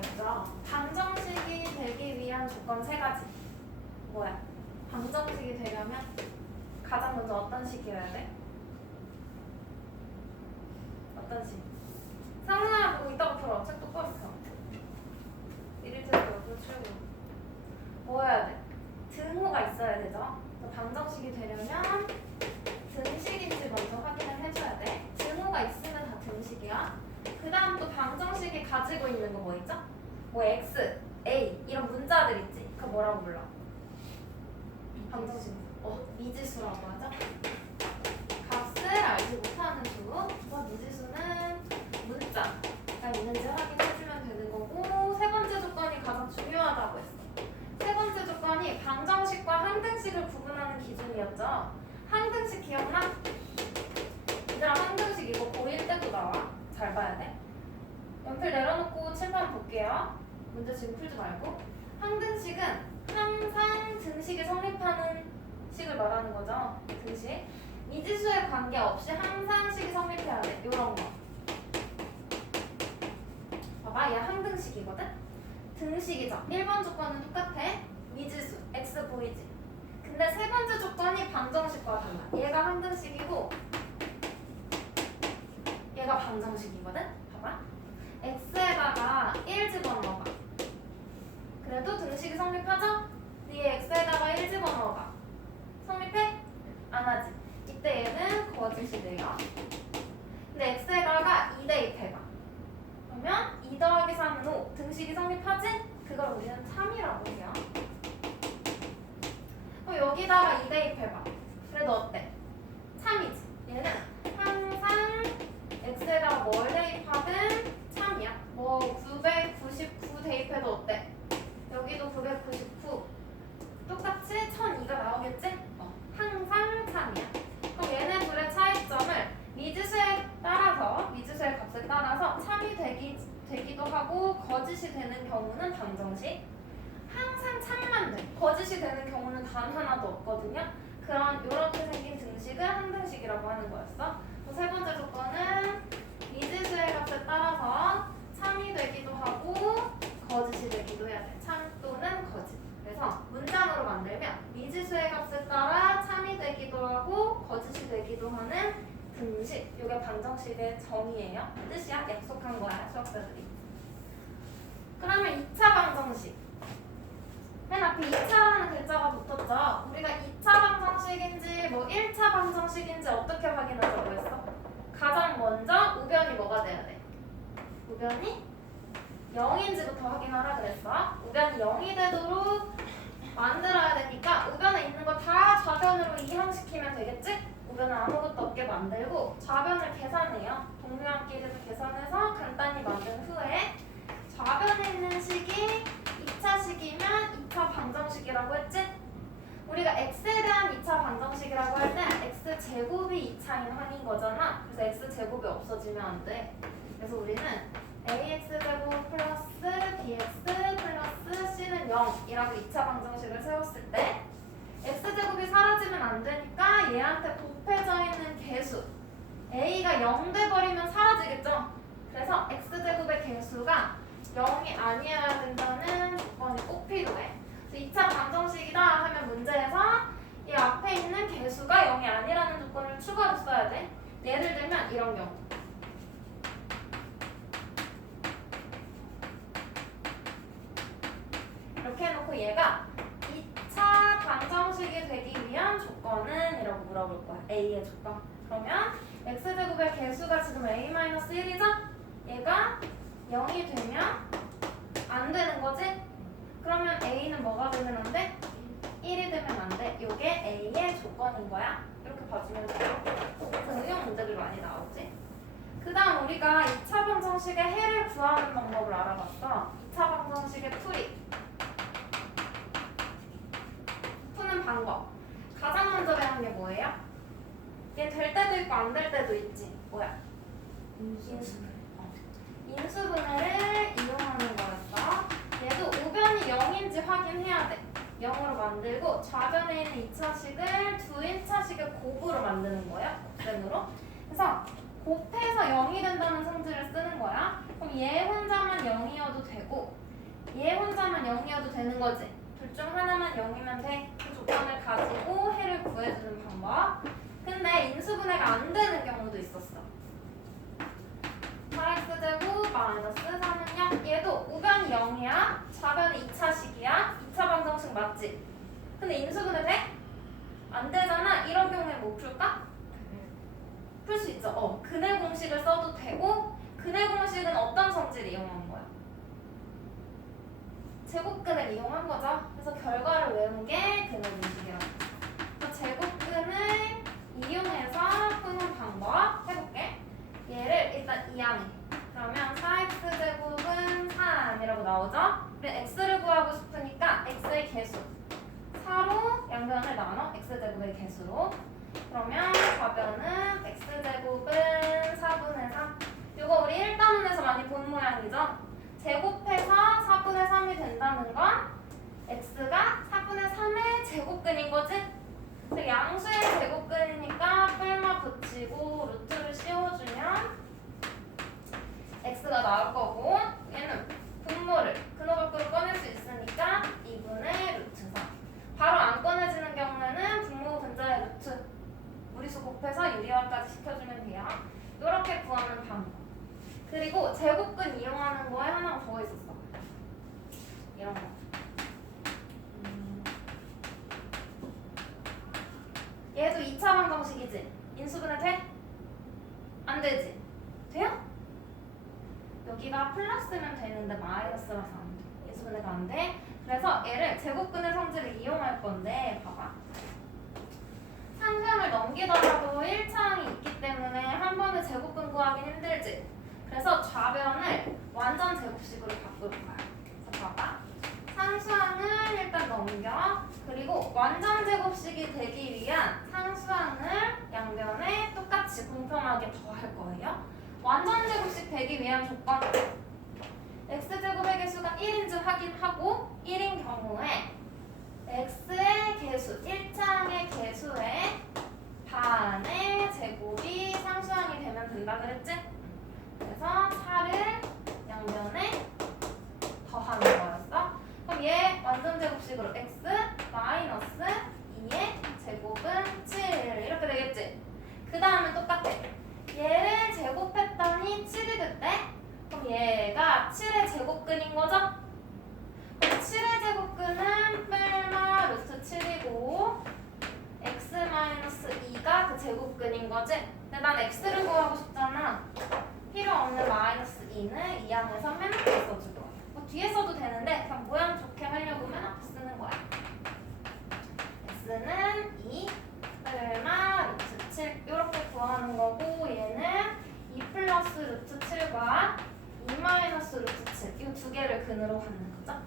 있죠? 방정식이 되기 위한 조건 세 가지. 뭐야? 방정식이 되려면 가장 먼저 어떤 식이어야 돼? 어떤 식? 상문하나 보고 이따가 풀어. 책 똑바로 펴. 이를 때도 옆으로 치우고. 뭐 해야 돼? 등호가 있어야 되죠? 방정식이 되려면 등식인지 먼저 확인을 해줘야 돼. 등호가 있으면 다 등식이야. 그 다음 또 방정식이 가지고 있는 거 뭐 있죠? 뭐 x, a 이런 문자들 있지? 그거 뭐라고 불러? 방정식. 미지수라고 하죠? 값을 알지 못하는 수. 미지수는 문자가 있는지 확인해주면 되는 거고, 세 번째 조건이 가장 중요하다고 했어. 세 번째 조건이 방정식과 항등식을 구분하는 기준이었죠. 항등식 기억나? 얘들아, 항등식 이거 고1 때도 나와. 잘 봐야 돼. 연필 내려놓고 칠판 볼게요. 문제 지금 풀지 말고. 항등식은 항상 등식이 성립하는 식을 말하는 거죠. 등식. 미지수에 관계없이 항상 식이 성립해야 돼. 요런 거. 봐봐, 얘 항등식이거든? 등식이죠. 1번 조건은 똑같아. 미지수, x 보이지? 근데 세 번째 조건이 방정식과 달라. 얘가 항등식이고 얘가 방정식이거든? 봐봐. x에다가 1 집어넣어봐. 그래도 등식이 성립하죠? 뒤에 x에다가 1 집어넣어봐. 성립해? 안 하지. 이때 얘는 거짓이 돼요. 근데 x에다가 2 대입해봐. 그러면 2 더하기 3은 5. 등식이 성립하지? 그걸 우리는 3이라고 해요. 그럼 여기다가 2 대입해봐. 그래도 어때? 3이지. 얘는 항상 x에다가 뭘 대입하든 3이야. 뭐 999 대입해도 어때? 여기도 999. 똑같이 1002가 나오겠지? 항상 3이야. 그럼 얘네 둘의 차이점을 미지수의 값에 따라서 3이 되기도 하고 거짓이 되는 경우는 방정식. 항상 3만 돼. 거짓이 되는 경우는 단 하나도 없거든요. 그런 이렇게 생긴 등식을 항등식이라고 하는 거였어. 세 번째 조건은 미지수의 값에 따라서 3이 되기도 하고 거짓이 되기도 해야 돼. 참 또는 거짓. 그래서 문장으로 만들면 미지수의 값에 따라 3이 되기도 하고 거짓이 되기도 하는 등식. 이게 방정식의 정의예요. 뜻이야. 약속한 거야, 수학자들이. 그러면 2차 방정식. 맨 앞에 2차라는 글자가 붙었죠. 우리가 2차 방정식인지 뭐 1차 방정식인지 어떻게 확인하자고 했어? 가장 먼저 우변이 뭐가 돼야 돼? 우변이 0인지부터 확인하라 그랬어. 우변이 0이 되도록 만들어야 되니까 우변에 있는 거 다 좌변으로 이항시키면 되겠지? 우변을 아무것도 없게 만들고 좌변을 계산해요. 동료함끼리도 계산해서 간단히 만든 후에 좌변에 있는 식이 2차 식이면 2차 방정식이라고 했지? 우리가 x에 대한 2차 방정식이라고 할 때 x제곱이 2차인 항인 거잖아. 그래서 x제곱이 없어지면 안 돼. 그래서 우리는 ax제곱 플러스 bx 플러스 c는 0이라고 2차 방정식을 세웠을 때 x제곱이 사라지면 안 되니까 얘한테 곱해져 있는 개수 a가 0 돼버리면 사라지겠죠? 그래서 x제곱의 개수가 0이 아니어야 된다는 조건이 꼭 필요해. 그래서 2차 방정식이다 하면 문제에서 이 앞에 있는 개수가 0이 아니라는 조건을 추가로 써야 돼. 예를 들면 이런 경우. 이렇게 해놓고 얘가 2차 방정식이 되기 위한 조건은? 이라고 물어볼 거야. A의 조건. 그러면 x제곱의 개수가 지금 a-1이죠? 얘가 0이 되면 안 되는 거지? 그러면 a는 뭐가 되면 안 돼? 1이 되면 안 돼. 이게 a의 조건인 거야. 이렇게 봐주면 돼요. 그래서 응용 문제들 많이 나오지? 그 다음 우리가 2차 방정식의 해를 구하는 방법을 알아봤어. 2차 방정식의 풀이. 푸는 방법. 가장 먼저 배운 게 뭐예요? 얘 될 때도 있고 안 될 때도 있지. 뭐야? 인수분해. 인수분해를 이용하는 거였어. 얘도 우변이 0인지 확인해야 돼. 0으로 만들고 좌변에 있는 2차식을 두 1차식의 곱으로 만드는 거야. 곱셈으로. 그래서 곱해서 0이 된다는 성질을 쓰는 거야. 그럼 얘 혼자만 0이어도 되고 얘 혼자만 0이어도 되는 거지. 둘 중 하나만 0이면 돼. 그 조건을 가지고 해를 구해주는 방법. 근데 인수분해가 안 되는 경우도 있었어. 4x제곱 마이너스 3은 0. 얘도 우변이 0이야. 좌변이 2차식이야. 2차 방정식 맞지? 근데 인수분해 돼? 안 되잖아. 이런 경우에 뭐 풀까? 풀 수 있죠. 근해 공식을 써도 되고 근해 공식은 어떤 성질을 이용한 거야? 제곱근을 이용한 거죠. 그래서 결과를 외운 게 근해 공식이라고. 그래서 제곱근을 이용해서 푸는 방법 해볼게. 얘를 일단 이항해. 그러면 4x제곱은 3이라고 나오죠? 우리 x를 구하고 싶으니까 x의 개수 4로 양변을 나눠 x제곱의 개수로. 그러면 좌변은 x제곱은 4분의 3. 이거 우리 1단원에서 많이 본 모양이죠? 제곱해서 4분의 3이 된다는 건 x가 4분의 3의 제곱근인 거지? 그래서 양수의 제곱근이니까 뿔마 붙이고 루트를 씌워주면 x가 나올 거고 얘는 분모를 근호 밖으로 꺼낼 수 있으니까 2분의 루트 3. 바로 안 꺼내지는 경우에는 분모 분자의 루트 무리수 곱해서 유리화까지 시켜주면 돼요. 이렇게 구하는 방법. 그리고 제곱근 이용하는 거에 하나가 더 있었어. 이런 거. 얘도 2차 방정식이지? 인수분해 돼? 안 되지? 돼요? 여기가 플러스면 되는데 마이너스라서 안 돼. 인수분해가 안 돼. 그래서 얘를 제곱근의 성질을 이용할 건데 봐봐. 상수항을 넘기더라도 1차항이 있기 때문에 한 번에 제곱근 구하기 힘들지? 그래서 좌변을 완전 제곱식으로 바꿀 거야. 그래서 봐봐. 상수항을 일단 넘겨. 그리고 완전 제곱식이 되기 위한 상수항을 양변에 똑같이 공평하게 더할 거예요. 완전 제곱식 되기 위한 조건. x제곱의 개수가 1인 줄 확인하고 1인 경우에 x의 개수, 1차항의 개수의 반의 제곱이 상수항이 되면 된다 그랬지? 그래서 4를 양변에 더하는 거였어. 그럼 얘 완전 제곱식으로 x 마이너스 2의 제곱은 7 이렇게 되겠지? 그 다음에 똑같아. 얘를 제곱했더니 7이 됐대? 그럼 얘가 7의 제곱근인 거죠? 그럼 7의 제곱근은 뿔마 루트 7이고 x 마이너스 2가 그 제곱근인 거지? 근데 난 x를 구하고 싶잖아. 필요 없는 마이너스 2는 이항에서 맨 앞에 써줄 거야. 뭐 뒤에 써도 되는데 그냥 모양 좋게 하려고 맨 앞에 쓰는 거야. x는 2 뿔마 루트 7 이렇게 구하는 거고 얘는 2 플러스 루트 7과 2 마이너스 루트 7 이 두 개를 근으로 갖는 거죠.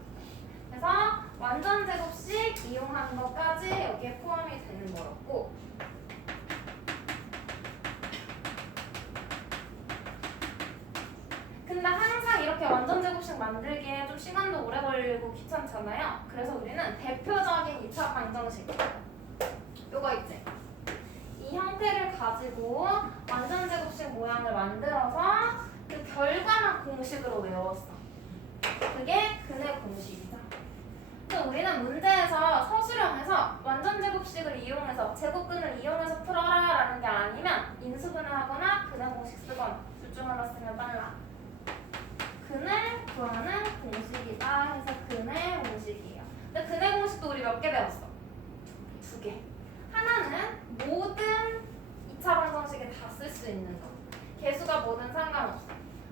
그래서 완전 제곱식 이용하는 것까지 여기에 포함이 되는 거였고 근데 항상 이렇게 완전 제곱식 만들기에 좀 시간도 오래 걸리고 귀찮잖아요. 그래서 우리는 대표적인 2차 방정식 요거 있지? 이 형태를 가지고 완전 제곱식 모양을 만들어서 그 결과만 공식으로 외웠어. 그게 근의 공식이다. 그래서 우리는 문제에서 서술형에서 완전 제곱식을 이용해서 제곱근을 이용해서 풀어라 라는 게 아니면 인수분해하거나 근의 공식 쓰거나 둘 중 하나 쓰면 빨라. 근을 구하는 공식이다 해서 근의 공식이에요. 근데 근의 공식도 우리 몇 개 배웠어? 2개. 하나는 모든 2차 방정식에 다 쓸 수 있는 거. 개수가 뭐든 상관없어.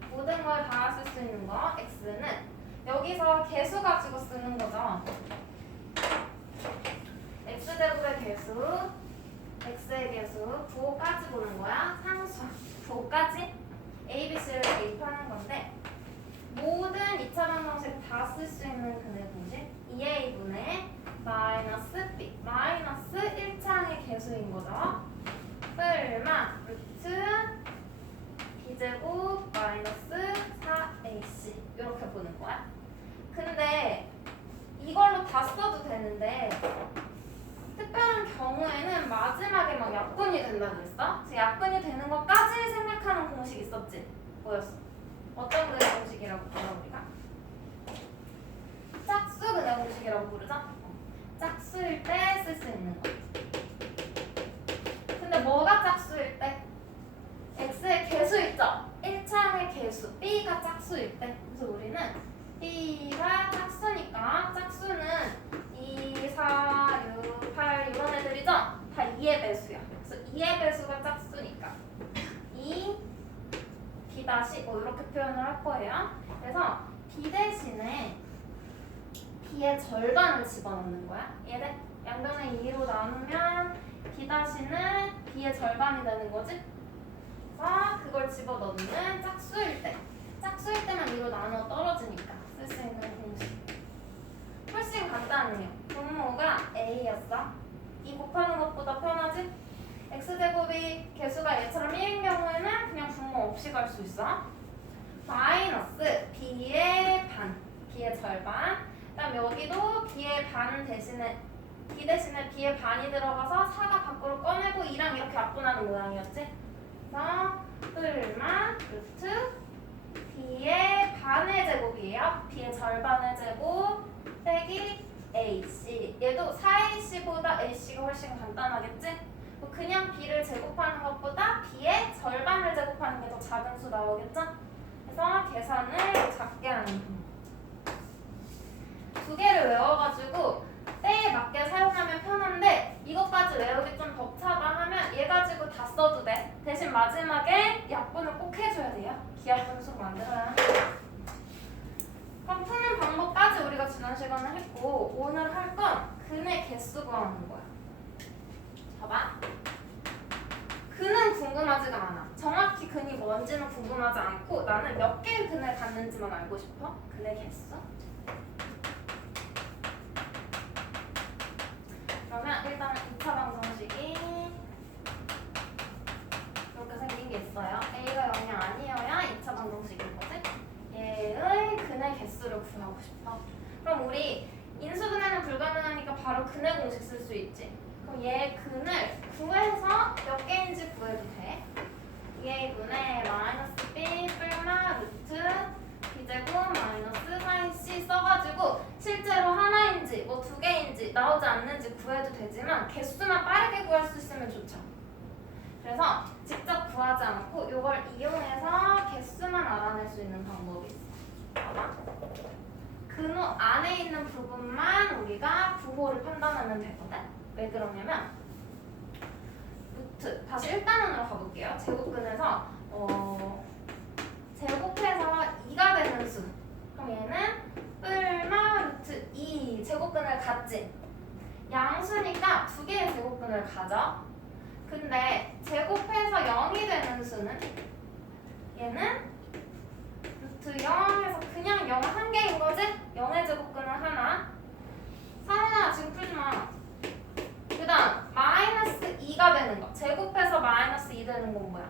모든 걸 다 쓸 수 있는 거. x는 여기서 개수 가지고 쓰는 거죠. x제곱의 개수, x의 개수, 부호까지 보는 거야. 상수, 부호까지 a, b, c를 대입하는 건데 모든 2차 방정식 다 쓸 수 있는 근의 공식 2a분의 마이너스 b 마이너스 1차항의 개수인 거죠. 뿔마 루트 b제곱 마이너스 4ac 이렇게 보는 거야. 근데 이걸로 다 써도 되는데 특별한 경우에는 마지막에 막 약분이 된다고 했어? 그래서 약분이 되는 것까지 생각하는 공식 있었지? 뭐였어? 어떤 근의 공식이라고 부르자 우리가? 짝수 근의 공식이라고 부르자? 짝수일 때 쓸 수 있는 거. 근데 뭐가 짝수일 때? x의 개수 있죠? 1차항의 개수 b가 짝수일 때. 그래서 우리는 b가 짝수니까 짝수는 2, 4, 6, 8 이런 애들이죠? 다 2의 배수야. 그래서 2의 배수가 짝수니까 2 b 다시 뭐 이렇게 표현을 할 거예요. 그래서 b 대신에 b의 절반을 집어넣는 거야. 얘를 양변을 2로 나누면 b 다시는 b의 절반이 되는 거지. 그래서 그걸 집어넣는 짝수일 때. 짝수일 때만 2로 나눠 떨어지니까 쓸 수 있는 공식. 훨씬 간단해요. 분모가 a였어. 2 곱하는 것보다 편하지? x제곱이 개수가 얘처럼 1인 경우에는 그냥 분모 없이 갈 수 있어. 마이너스 b의 반, b의 절반. 그다음 여기도 b의 반 대신에 b 대신에 b의 반이 들어가서 4가 밖으로 꺼내고 2랑 이렇게 약분하는 모양이었지. 그래서 뿔마 루트 b의 반의 제곱이에요. b의 절반의 제곱 빼기 ac. 얘도 4ac보다 ac가 훨씬 간단하겠지? 그냥 b를 제곱하는 것보다 b의 절반을 제곱하는 게 더 작은 수 나오겠죠? 그래서 계산을 작게 하는 방법. 두 개를 외워가지고 때에 맞게 사용하면 편한데 이것까지 외우기 좀 벅차다 하면 얘 가지고 다 써도 돼. 대신 마지막에 약분을 꼭 해줘야 돼요. 기하 분수 만들어야. 그럼 푸는 방법까지 우리가 지난 시간에 했고 오늘 할 건 근의 개수 구하는 거야. 봐봐. 근은 궁금하지가 않아. 정확히 근이 뭔지는 궁금하지 않고 나는 몇 개의 근을 갖는지만 알고 싶어. 근의 개수. 그러면 일단은 2차 방정식이 이렇게 생긴 게 있어요. a가 0이 아니어야 2차 방정식인 거지. 얘의 근의 개수를 구하고 싶어. 그럼 우리 인수분해는 불가능하니까 바로 근의 공식 쓸 수 있지. 그럼 얘 근을 구해서 몇 개인지 구해도 돼. 2a분의 마이너스 b 뿔마 루트 b제곱 마이너스 4ac 써가지고 실제로 하나인지 뭐 두 개인지 나오지 않는지 구해도 되지만 개수만 빠르게 구할 수 있으면 좋죠. 그래서 직접 구하지 않고 이걸 이용해서 개수만 알아낼 수 있는 방법이 있어. 봐봐. 근호 안에 있는 부분만 우리가 부호를 판단하면 되거든. 왜 그러냐면 루트 다시 1단원으로 가볼게요. 제곱근에서 제곱해서 2가 되는 수. 그럼 얘는 뿔마 루트 2 제곱근을 갖지. 양수니까 두 개의 제곱근을 가져. 근데 제곱해서 0이 되는 수는 얘는 루트 0에서 그냥 0 한 개인 거지? 0의 제곱근은 하나. 사연아 지금 풀지 마. 그 다음 마이너스 2가 되는 거. 제곱해서 마이너스 2 되는 건 뭐야?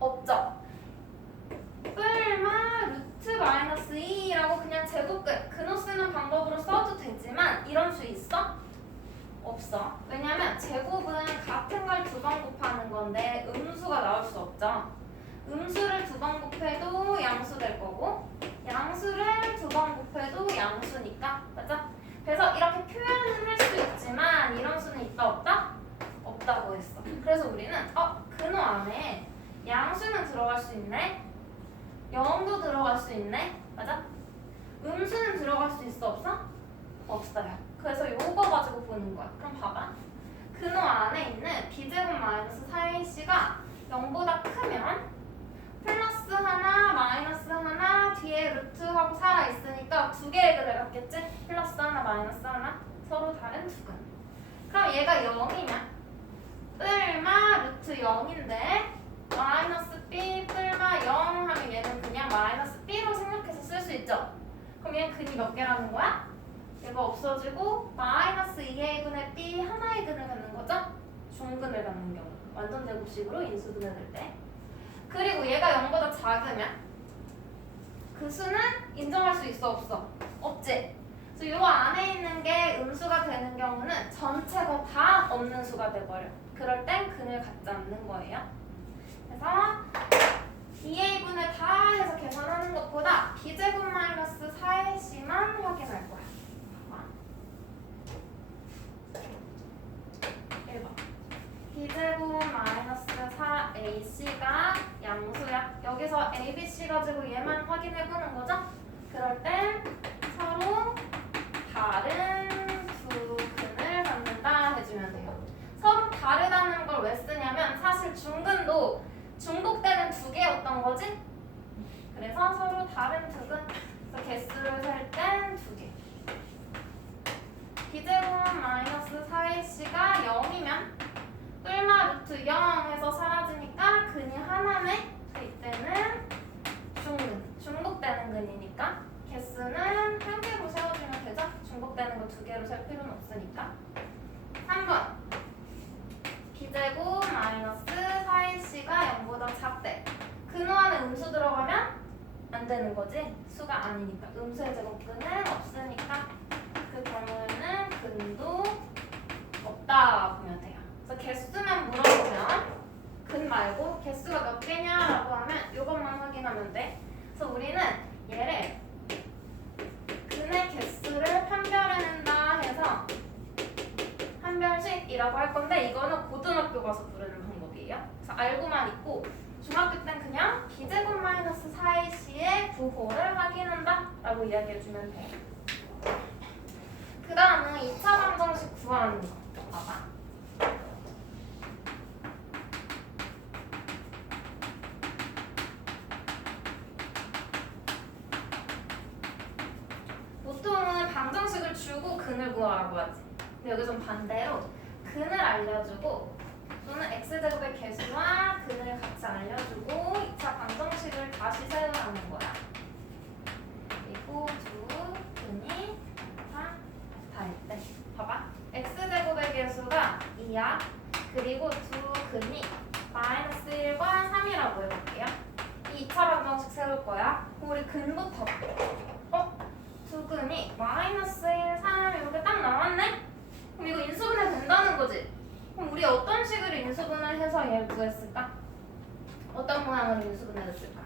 없죠? 뿔마 루트 마이너스 2라고 그냥 제곱근 근호 쓰는 방법으로 써도 되지만 이런 수 있어? 없어. 왜냐면 제곱은 같은 걸 두 번 곱하는 건데 음수가 나올 수 없죠. 음수를 두 번 곱해도 양수 될 거고 양수를 두 번 곱해도 양수니까 맞죠? 그래서 이렇게 표현은 할 수 있지만 이런 수는 있다 없다? 없다고 했어. 그래서 우리는 근호 안에 양수는 들어갈 수 있네? 0도 들어갈 수 있네? 맞아? 음수는 들어갈 수 있어 없어? 없어요. 그래서 요거 가지고 보는 거야. 그럼 봐봐. 근호 안에 있는 b제곱 마이너스 4ac가 0보다 크면 플러스 하나 마이너스 하나 뒤에 루트하고 살아있으니까 두 개의 근을 갖겠지? 플러스 하나 마이너스 하나 서로 다른 두 근. 그럼 얘가 0이면 뿔마 루트 0인데 마이너스 b 뿔마 0 하면 얘는 그냥 마이너스 b로 생각해서 쓸 수 있죠? 그럼 얘는 근이 몇 개라는 거야? 얘가 없어지고 마이너스 2a분의 b 하나의 근을 갖는 거죠? 중근을 갖는 경우 완전 제곱식으로 인수분해 될 때. 그리고 얘가 0보다 작으면 그 수는 인정할 수 있어 없어? 없지? 그래서 요 안에 있는 게 음수가 되는 경우는 전체가 다 없는 수가 돼버려. 그럴 땐 근을 갖지 않는 거예요. 그래서 2a분을 다 해서 계산하는 것보다 b제곱 마이너스 4ac만 확인할 거야. 봐봐. 1번. b제곱 마이너스 4ac가 양수야. 여기서 a, b, c 가지고 얘만 확인해보는 거죠? 그럴 땐 서로 다른 두 근을 갖는다 해주면 돼요. 서로 다르다는 걸 왜 쓰냐면 사실 중근도 중복되는 두 개였던 거지? 그래서 서로 다른 두 근. 그래서 개수를 셀 땐 두 개. b제곱 마이너스 4ac가 0이면 뿔마 루트 0에서 사라지니까 근이 하나네? 이때는 중근. 중복되는 근이니까 개수는 한 개로 세워주면 되죠? 중복되는 거 두 개로 셀 필요는 없으니까. 3번. b제곱 마이너스 4ac가 0보다 작대. 근호 안에 음수 들어가면 안 되는 거지? 수가 아니니까. 음수의 제곱근은 없으니까 그 경우에는 근도 없다 보면 돼요. 그래서 개수만 물어보면 근 말고 개수가 몇 개냐라고 하면 이것만 확인하면 돼. 그래서 우리는 얘를 근의 개수를 판별해낸다 해서 판별식이라고 할 건데 이거는 고등학교 가서 부르는 방법이에요. 그래서 알고만 있고 중학교 땐 그냥 b제곱 마이너스 4ac의 부호를 확인한다 라고 이야기해주면 돼요. 그 다음은 2차 방정식 구하는 거 봐봐. 보통은 방정식을 주고 근을 구하라고 하지. 근데 여기선 반대로 근을 알려주고 또는 x제곱의 개수와 근을 같이 알려주고 2차 방정식을 다시 세우라는 거야. 그리고 두 근이 다 다일 때 봐봐. x제곱의 개수가 2야. 그리고 두 근이 마이너스 1과 3이라고 해볼게요. 이 2차 방정식 세울 거야. 그럼 우리 근부터 두 근이 마이너스 1, 3 이렇게 딱 나왔네? 그럼 이거 인수분해 된다는 거지? 그럼 우리 어떤 식으로 인수분해를 해서 얘를 구했을까? 어떤 모양으로 인수분해를 했을까?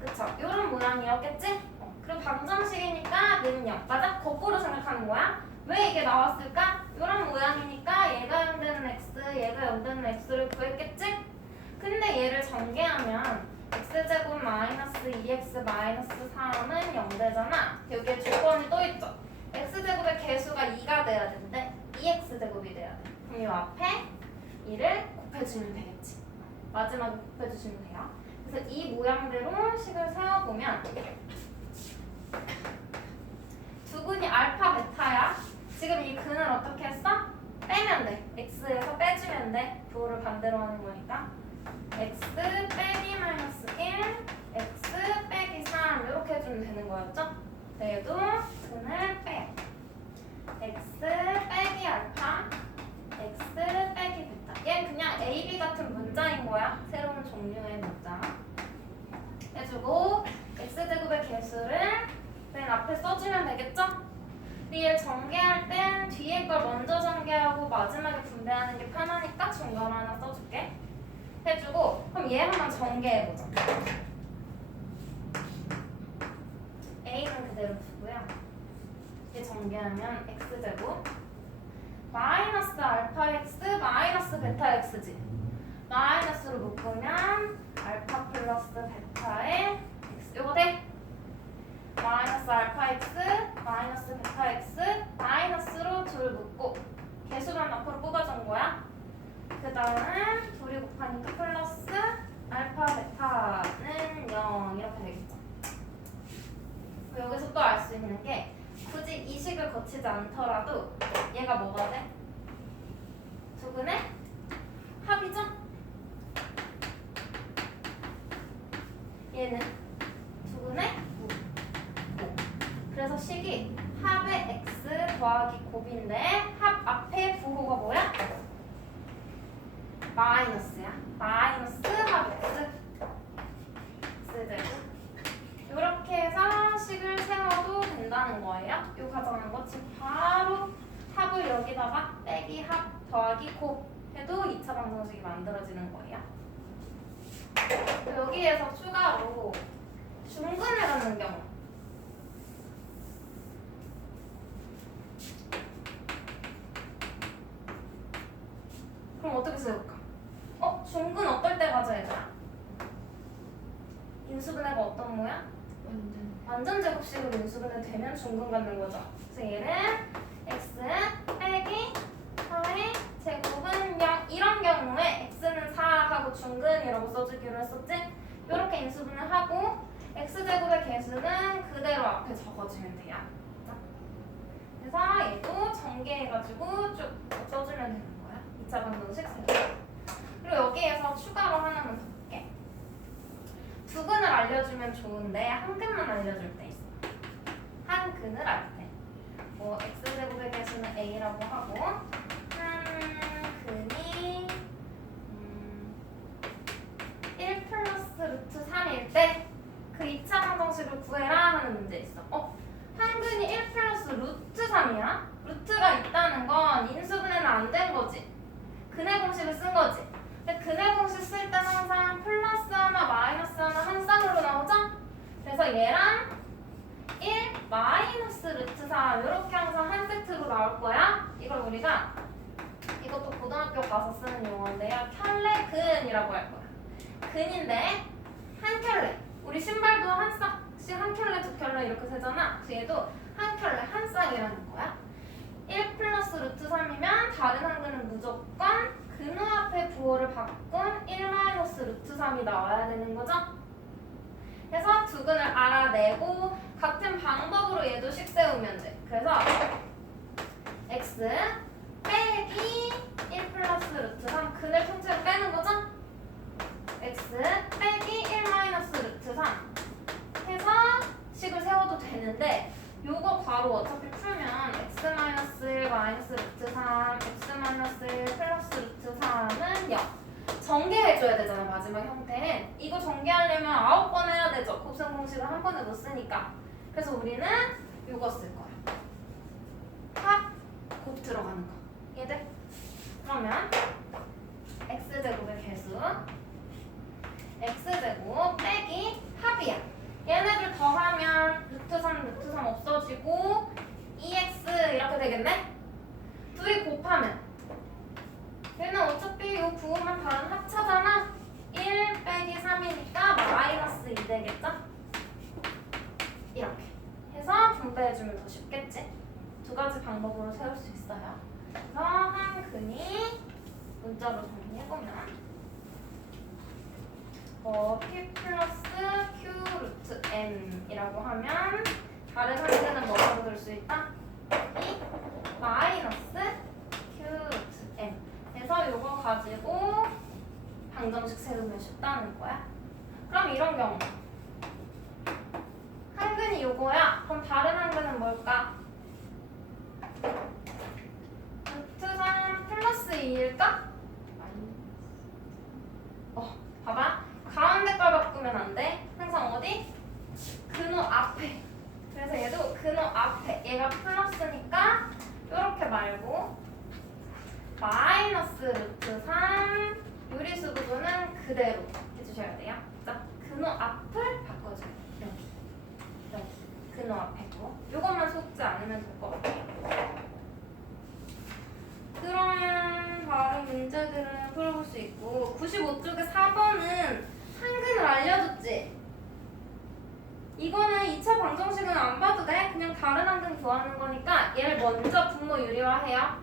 그쵸? 이런 모양이었겠지? 그리고 방정식이니까 얘는 0. 맞아? 거꾸로 생각하는 거야. 왜 이게 나왔을까? 이런 모양이니까 얘가 0되는 x, 얘가 0되는 x를 구했겠지? 근데 얘를 전개하면 x제곱 마이너스 2x 마이너스 3은 0되잖아. 여기에 조건이 또 있죠. x제곱의 개수가 2가 돼야 되는데 2x제곱이 돼야 돼. 그럼 이 앞에 2를 곱해주면 되겠지. 마지막에 곱해주시면 돼요. 그래서 이 모양대로 식을 세워보면 두 근이 알파, 베타야. 지금 이 근을 어떻게 했어? 빼면 돼. x에서 빼주면 돼. 부호를 반대로 하는 거니까. x 빼기 마이너스 1, x 빼기 3 이렇게 해주면 되는 거였죠? 얘도 근을 빼. x 빼기 알파, x 빼기 베타. 얘는 그냥 a, b 같은 문자인 거야. 새로운 종류의 문자. 해주고 x제곱의 개수를 맨 앞에 써주면 되겠죠? 근데 얘 전개할 땐 뒤에 걸 먼저 전개하고 마지막에 분배하는 게 편하니까 중괄호 하나 써줄게. 해주고 그럼 얘 한번 전개해보자. a는 그대로 두고요. 얘 전개하면 x제곱 마이너스 알파 x 마이너스 베타 x지. 마이너스로 묶으면 알파 플러스 베타의 x. 요거 돼? 마이너스 알파 x 마이너스 베타 x 마이너스로 둘 묶고 개수만 앞으로 뽑아준 거야. 그 다음은 둘이 곱하니까 플러스 알파 베타는 0 이렇게 되겠죠. 여기서 또 알 수 있는 게 굳이 이 식을 거치지 않더라도 얘가 뭐가 돼? 두 근의 합이죠? 얘는 두 근의 곱. 그래서 식이 합의 x 더하기 곱인데 합 앞에 부호가 뭐야? 마이너스야. 마이너스 합 x. x제곱. 이렇게 해서 식을 더하기 곱 해도 2차 방정식이 만들어지는 거예요. 여기에서 추가로 중근을 갖는 경우. 그럼 어떻게 세울까? 중근 어떨 때 가져 얘들아? 인수분해가 어떤 모양? 완전 제곱식으로 인수분해 되면 중근 갖는 거죠. 그래서 얘는 x 빼기 4의 제곱은 0 이런 경우에 x는 4하고 중근이라고 써주기로 했었지? 이렇게 인수분해하고 x제곱의 개수는 그대로 앞에 적어주면 돼요. 그래서 얘도 전개해가지고 쭉 써주면 되는 거야. 2차 방정식 세워. 그리고 여기에서 추가로 하나만 더 볼게. 두 근을 알려주면 좋은데 한 근만 알려줄 때 있어. 한 근을 알 때. 뭐 x제곱의 개수는 a라고 하고 한 근이 1 플러스 루트 3일 때 그 2차 방정식을 구해라 하는 문제 있어. 한 근이 1 플러스 루트 3이야? 루트가 있다는 건 인수분해는 안 된 거지. 근의 공식을 쓴 거지. 근데 근의 공식 쓸 때는 항상 플러스 하나, 마이너스 하나 한 쌍으로 나오죠? 그래서 얘랑 1 마이너스 루트 3 이렇게 항상 한 세트로 나올 거야. 이걸 우리가 이것도 고등학교 가서 쓰는 용어인데요. 켤레근이라고 할 거야. 근인데 한 켤레. 우리 신발도 한 쌍씩 한 켤레, 두 켤레 이렇게 세잖아. 그래서 얘도 한 켤레, 한 쌍이라는 거야. 1 플러스 루트 3이면 다른 한 근은 무조건 근호 앞에 부호를 바꾼 1 마이너스 루트 3이 나와야 되는 거죠? 그래서 두 근을 알아내고 같은 방법으로 얘도 식 세우면 돼. 그래서 x 빼기 1 플러스 루트 3 근을 통째로 빼는 거죠? x 빼기 1 마이너스 루트 3 해서 식을 세워도 되는데 요거 바로 어차피 풀면 x 마이너스 1 마이너스 루트 3 x 마이너스 1 플러스 루트 3은 0 전개해줘야 되잖아. 마지막 형태는 이거 전개하려면 9번 해야 되죠. 곱셈 공식을 한 번에 못 쓰니까. 그래서 우리는 요거 쓸 거야. 합 곱 들어가는 거. 이해돼? 그러면 x제곱의 개수 x제곱 빼기 합이야. 얘네들 더하면 루트 3 없어지고 2x 이렇게 되겠네? 둘이 곱하면 얘는 어차피 이 부호만 다른 합차잖아. 1 빼기 3이니까 마이너스 2 되겠죠? 이렇게 해서 분배해주면 더 쉽겠지? 두 가지 방법으로 세울 수 있어요. 그래서 한 근이 문자로 정리해보면 p 플러스 q 루트 n이라고 하면 다른 한 근은 뭐라고 들 수 있다? p 마이너스 q 루트 n 그래서 요거 가지고 방정식 세우면 쉽다는 거야. 그럼 이런 경우 한 근이 요거야. 그럼 다른 한 근은 뭘까? 루트 3 플러스 2일까? 봐봐. 가운데 걸 바꾸면 안 돼. 항상 어디? 근호 앞에. 그래서 얘도 근호 앞에. 얘가 플러스니까 이렇게 말고 마이너스 루트 3 유리수 부분은 그대로 해주셔야 돼요. 자, 근호 앞을 바꿔줘요. 여기 근호 앞에고. 이것만 속지 않으면 될 것 같아요. 그러면 다른 문제들은 풀어볼 수 있고 95쪽에 4번은 한근을 알려줬지? 이거는 2차 방정식은 안 봐도 돼. 그냥 다른 한근 구하는 거니까 얘를 먼저 분모 유리화해요.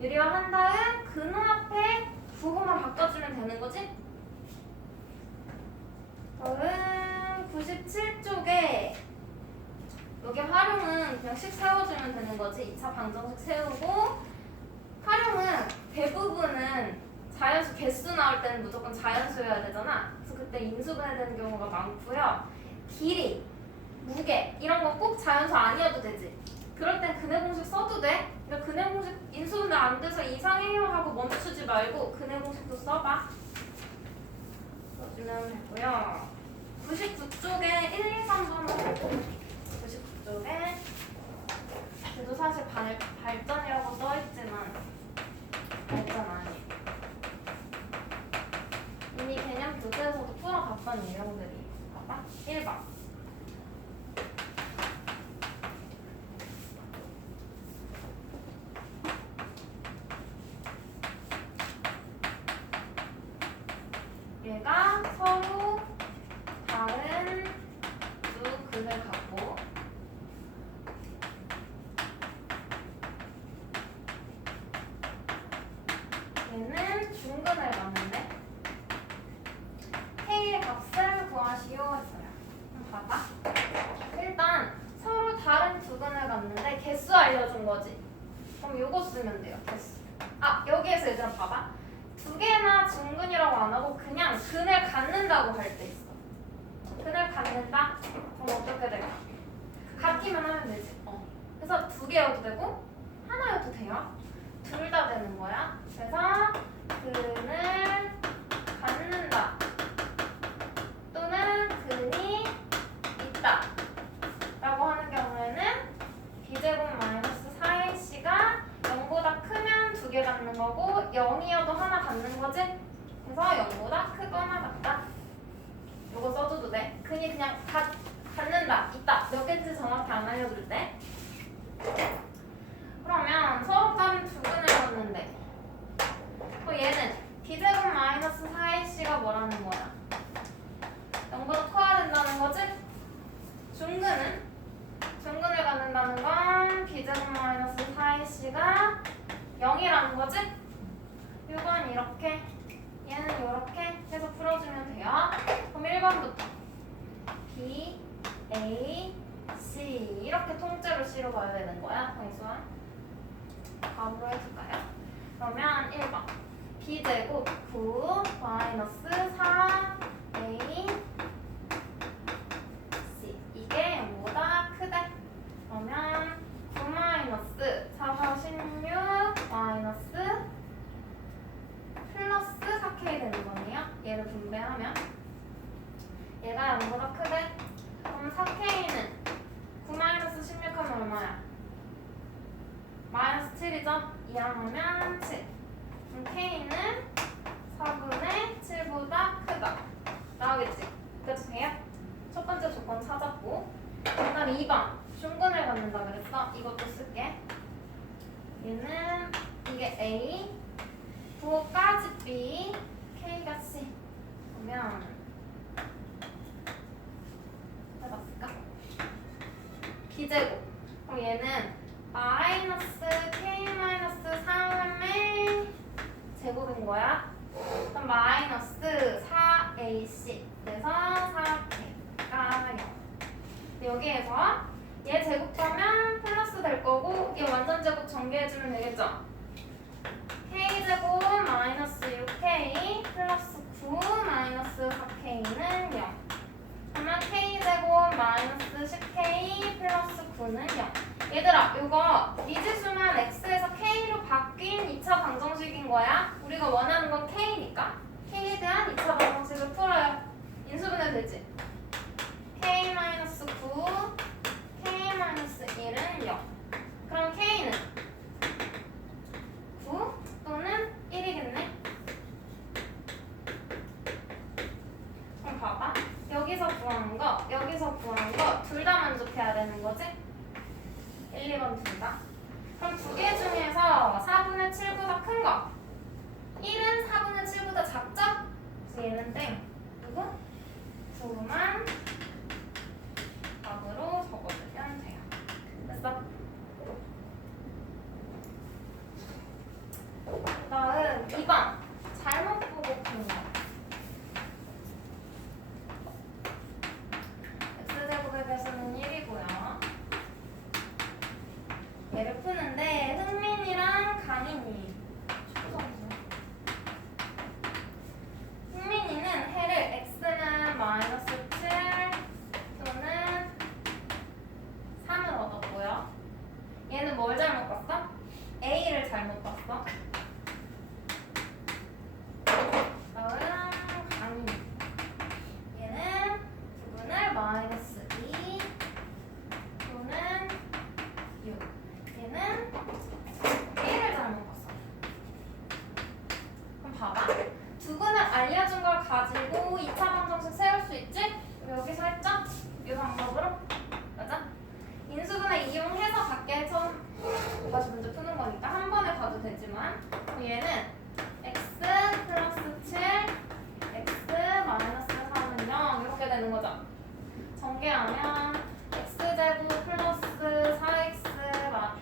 유리화한 다음 근호 앞에 부호만 바꿔주면 되는 거지? 다음 97쪽에 여기 활용은 그냥 식 세워주면 되는 거지. 2차 방정식 세우고 활용은 대부분은 자연수 개수 나올 때는 무조건 자연수여야 되잖아. 그래서 그때 인수분해되는 경우가 많고요. 길이, 무게 이런 건 꼭 자연수 아니어도 되지. 그럴 땐 근해 공식 써도 돼. 근데 근해 공식 인수분해 안 돼서 이상해요 하고 멈추지 말고 근해 공식도 써봐. 써주면 되고요. 99쪽에 1, 2, 3번 99쪽에 그래도 사실 발전이라고 써있지만 없잖아. 이미 개념 교재에서도 풀어봤던 유형들이. 봐봐. 1번. 얘가 서로 다른 두 근을 갖고 얘는 중근을 갖는데 K의 값을 구하시오 했어요. 그럼 봐봐. 일단 서로 다른 두 근을 갖는데 개수 알려준 거지. 그럼 요거 쓰면 돼요. 개수. 아, 여기에서 얘들아 봐봐. 두 개나 중근이라고 안 하고 그냥 근을 갖는다고 할 때 있어. 근을 갖는다? 그럼 어떻게 될까? 같기만 하면 되지. 그래서 두 개여도 되고 하나여도 돼요. 둘 다 되는 거야. 그래서 근을 갖는다 또는 근이 있다 라고 하는 경우에는 b제곱 마이너스 4ac가 0보다 크면 두 개 갖는 거고 0이어도 하나 갖는 거지? 그래서 0보다 크거나 같다. 요거 써줘도 돼. 근이 그냥 갖는다, 있다. 몇 개인지 정확히 안 알려줄 때. 그러면 서로 다른 두 근을 갖는데 얘는 b제곱 마이너스 4ac가 뭐라는 거야? 0보다 커야 된다는 거지? 중근을 갖는다는 건 b제곱 마이너스 4ac가 0이라는 거지? 이건 이렇게, 얘는 이렇게 해서 풀어주면 돼요. 그럼 1번부터 b, a, c 이렇게 통째로 C로 가야 되는 거야. 강수아 답으로 해줄까요? 그러면 1번 b제곱 9 마이너스 4a c 이게 0보다 크대. 그러면 9 마이너스 4, 4, 16 마이너스 플러스 4k 되는 거네요. 얘를 분배하면 얘가 0보다 크대. 그럼 4k는 9 마이너스 16 하면 얼마야? 마이너스 7이죠? 2하면 7. 그럼 k는 4분의 7보다 크다. 나오겠지? 그래도 돼요? 첫 번째 조건 찾았고, 그 다음 2번 중근을 갖는다 그랬어. 이것도 쓸게. 얘는 이게 A, 9까지 B, K가 C. 그러면 해봤을까? B제곱. 그럼 얘는 마이너스 K 마이너스 3의 제곱인 거야. 그럼 마이너스 4AC. 그래서 4K가 0. 여기에서 얘 제곱하면 플러스 될 거고 얘 완전 제곱 전개해주면 되겠죠? K제곱 마이너스 6K 플러스 9 마이너스 4K는 0. 그러면 K제곱 마이너스 10K 플러스 9는 0. 얘들아, 이거 미지수만 X에서 K로 바뀐 2차 방정식인 거야. 우리가 원하는 건 K니까 K에 대한 2차 방정식을 풀어요. 인수분해 되지? K-9, K-1은 0. 그럼 K는 9 또는 1이겠네? 그럼 봐봐. 여기서 구하는 거, 여기서 구하는 거 둘 다 만족해야 되는 거지? 1, 2번 둘 다. 그럼 두 개 중에서 4분의 7보다 큰 거. 1은 4분의 7보다 작죠? 그래서 얘는 땡. 그리고 9만 답으로 적어주면 돼요. 됐어? 다음 2번 잘못 보고 푼 거. X제곱의 배수는 1이고요. 얘를 푸는데 흥민이랑 강인이 흥민이는 그리고 2차 방정식 세울 수 있지? 여기서 했죠? 이 방법으로. 맞아? 인수분해 이용해서 밖에 처음 다시 문제 푸는 거니까 한 번에 봐도 되지만 얘는 x 플러스 7 x 마이너스 3은 0 이렇게 되는 거죠. 전개하면 x제곱 플러스 4x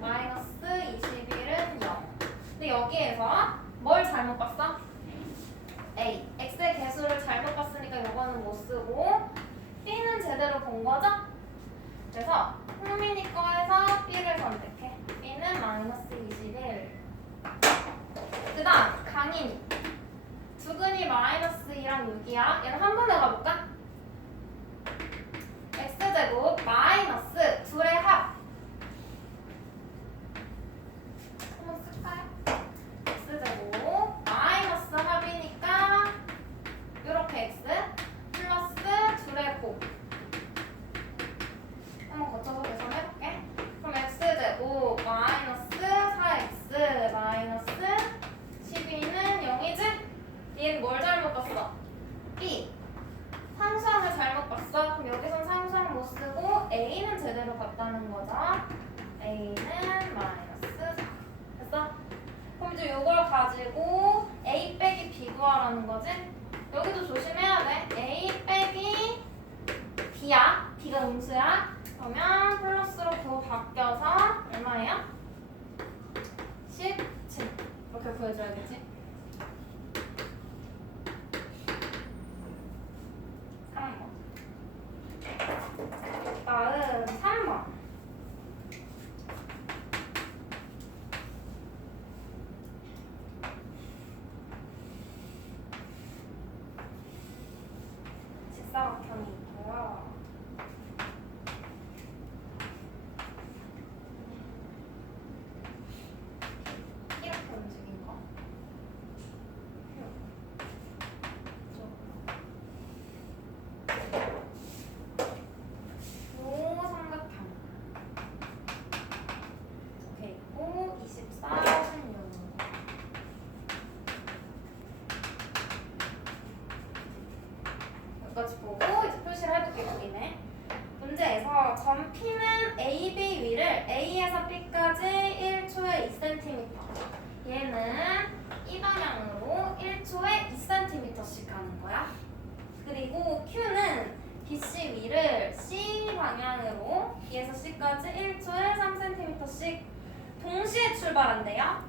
마이너스 21은 0. 근데 여기에서 뭘 잘못 봤어? A. x의 개수를 잘못 봤으니까 이거는 못 쓰고 b는 제대로 본 거죠? 그래서 흥민이 거에서 b를 선택해. b는 마이너스 21. 그 다음 강인이. 두근이 마이너스 2랑 6이야. 얘는 한 번에 가볼까? x제곱 마이너스 둘의 합. 한번 쓸까요? x제곱 마이너스 합이니까 요렇게 x 플러스 둘의 곱. 한번 거쳐서 계산해볼게. 그럼 x제곱 마이너스 4x 마이너스 12는 0이지? 얘는 뭘 잘못 봤어? b. 상수항을 잘못 봤어. 그럼 여기선 상수항 못 쓰고 a는 제대로 봤다는 거죠. a는 마이너스 4. 됐어? 그럼 이제 이걸 가지고 a 빼기 b 구하라는 거지? 여기도 조심해야 돼. a 빼기 b야. b가 음수야. 그러면 플러스로 9 바뀌어서 얼마예요? 17. 이렇게 구해줘야겠지? 3번. 다음 3번. 직사각형이 있고요. 이렇게 움직인 거. 요 삼각형. 이렇게 있고 24, 16. 여기까지 보고 이제 표시를 해볼게. 여기네. 문제에서 점 P는 AB 위를 A에서 B까지 1초에 2cm. 얘는 이 방향으로 1초에 2cm씩 가는 거야. 그리고 Q는 BC 위를 C 방향으로 B에서 C까지 1초에 3cm씩 동시에 출발한대요.